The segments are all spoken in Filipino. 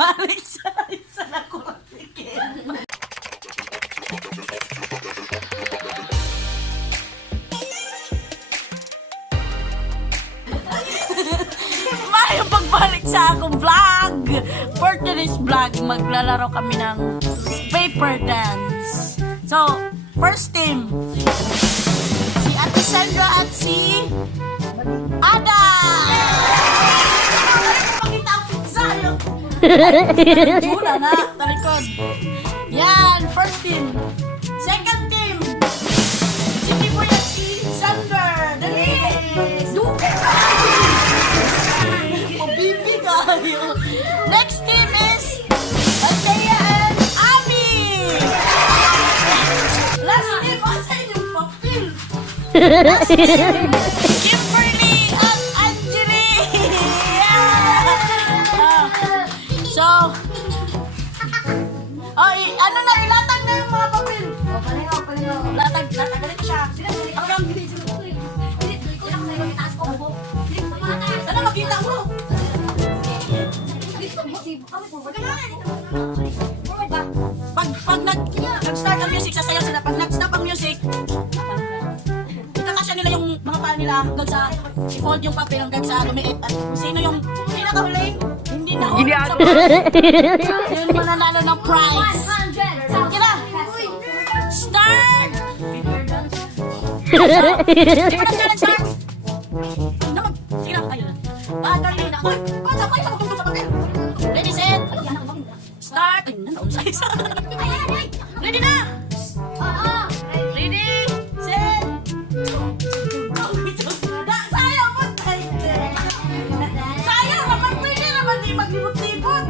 pagbalik sa isa na kursikin. Mayo pagbalik sa akong vlog. For today's vlog, maglalaro kami ng paper dance. So, first team, si Ate Sandra at si Ada. Pakita ang pizza. Jula na, talikod. Yan, first team. Second team, si Tiboy at si Sandra. Dali. Duke ka. Mabibi kayo. Next team is Althea and Abby. Last team, asa inyong papel? Last team, Kimberly at Angeli. So, ano na, ilatag na yung mga papel. Latag ganito siya. Hanggang sana makita mo. Pag nag-start ang music, sasayaw sila. Pag nag-stop ang music, itakasya nila yung mga paa nila hanggang sa i-fold yung papel hanggang sa lumiit. At kung sino yung pinakahuling, hindi na hold sa paa. Yun mananalo ng prize. Sige na. Start! Sige na, start! Sige na, ayun na. Darling, sabay sa magtungtong sa papel. Ready, set, start! Ay, nanaon sa isa. Ready na! Ready, set! Sayaw mo tayo! Sayaw naman, pwede naman di maglibot-libot.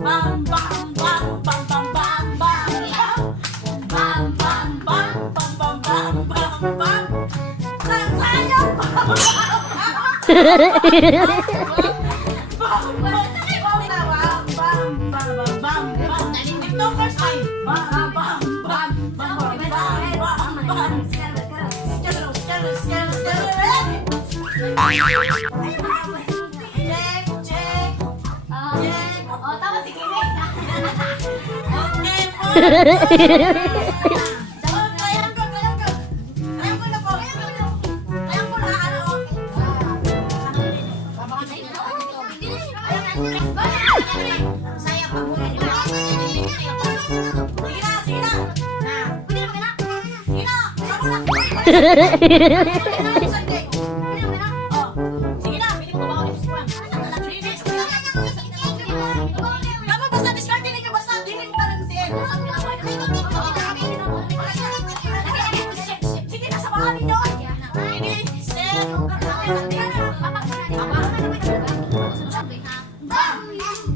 Bam bam bam bam bam bam bam bam bam bam bam bam bam bam. Sayaw pa.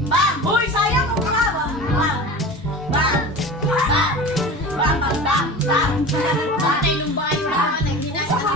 Bam! Hoy, sayang mo ka ba? Bam! Bam! Bam! Batay nung bayo na naghinas na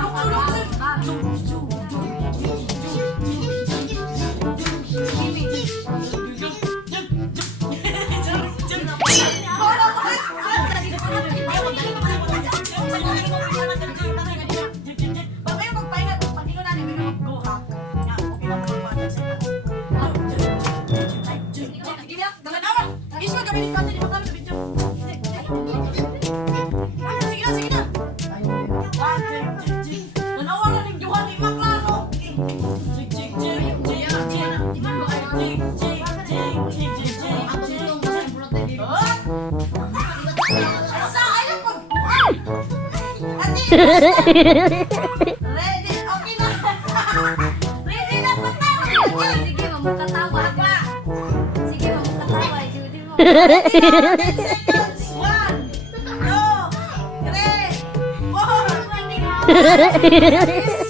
Ready? Okay na. Ready na po tayo. Sige, mamukatawa ka. Sige, mamukatawa. Isuti mo. Ready na. 10 seconds. 1, 2, 3, 4, 5,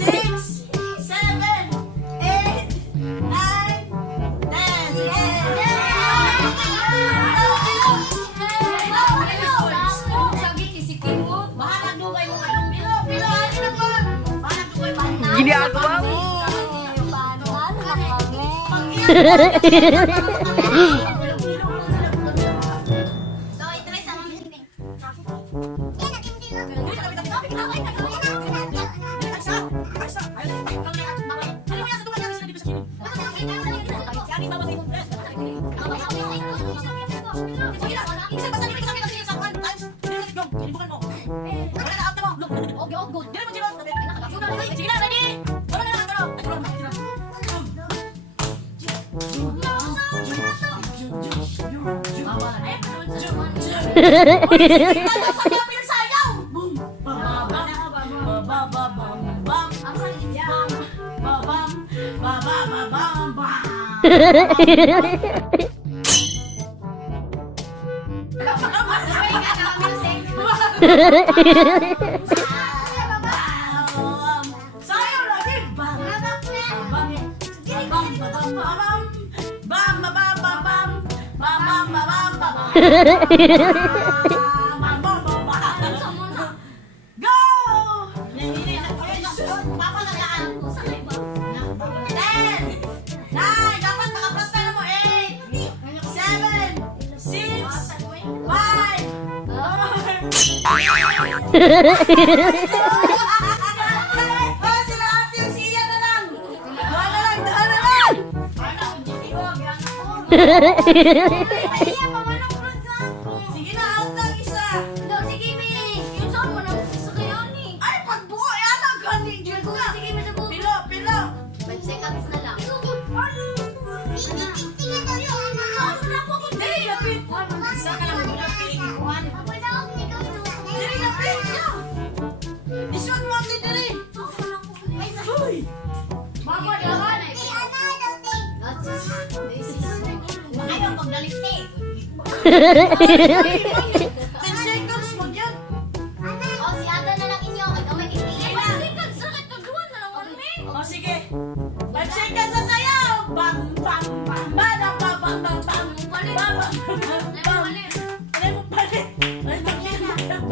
6, 7, 8, 9, 10. Sabi, kisikin mo. Bahalag dugay mo anong bilo, ano na po? Bahalag dugay banta. Ginagawa mo. So, itres ang hindi. Sige na, ready? Ano na lang, sayaw lagi. Bam, go! Papa na yan. 10, 9, dapat makapasta na mo. 8, 7, 6, 5. Oh, sila ate yung siya na lang. Dahan na lang, dahan na lang. Sige na, out lang isa. Sige, Mi. Yung saan mo na gusto kayo ni? Ay, pagbuo, yan ang gani. Sige, Mi. Pilo, pilo. 5 seconds na lang. Dili, lapit. Isa ka lang, lapit. Dili, lapit. Isuot mo ate, dili. Uy. Mama, dahan. Ayaw pagdalistik. 10 seconds mo dyan. O, si Ada na lang inyo. Ay, may itigil. 5 seconds. Sakit kagawan na lang kami. O, sige. 5 seconds sa sayaw. Bam, bam, bam. Bam, bam, bam, bam, bam. Palit. Bam, bam, bam, bam. Ay, mo palit. Ay, palit. Bam, bam,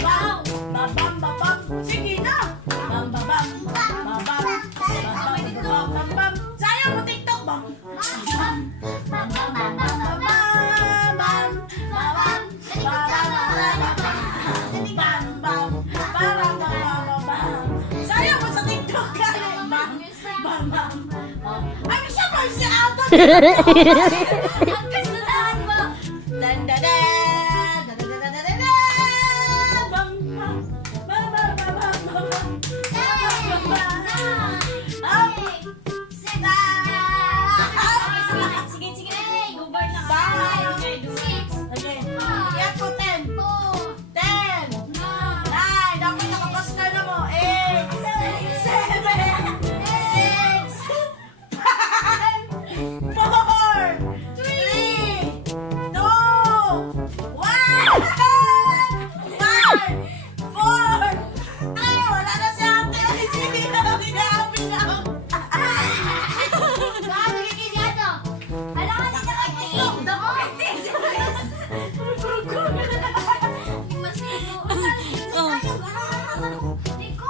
bam. Bam, bam, bam, bam. Sige na. Bam, bam, bam. Bam, bam. Bam, bam, bam. Sayaw mo TikTok. Bam. Bam. Bam, bam, bam, bam, bam, bam. Bam, bam. Bam, bam. Bam, bam. Sayaw mo sa TikTok. Bam, bam, bam. Ay, siya pa si Aldo. Ang kasalahan mo. Dan, dan, dan. Dan, dan, dan, dan, dan, dan. Bam, bam. Bam, bam, bam, bam, bam, bam. Bam, bam, bam. Bam. Sige, sige. Gubar na. Bam. Okay. Iyak ko 10. 10. 9. Dapat nakapasta na mo. 8. 7. 6. 5. 4. 3. 2.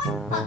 Ah,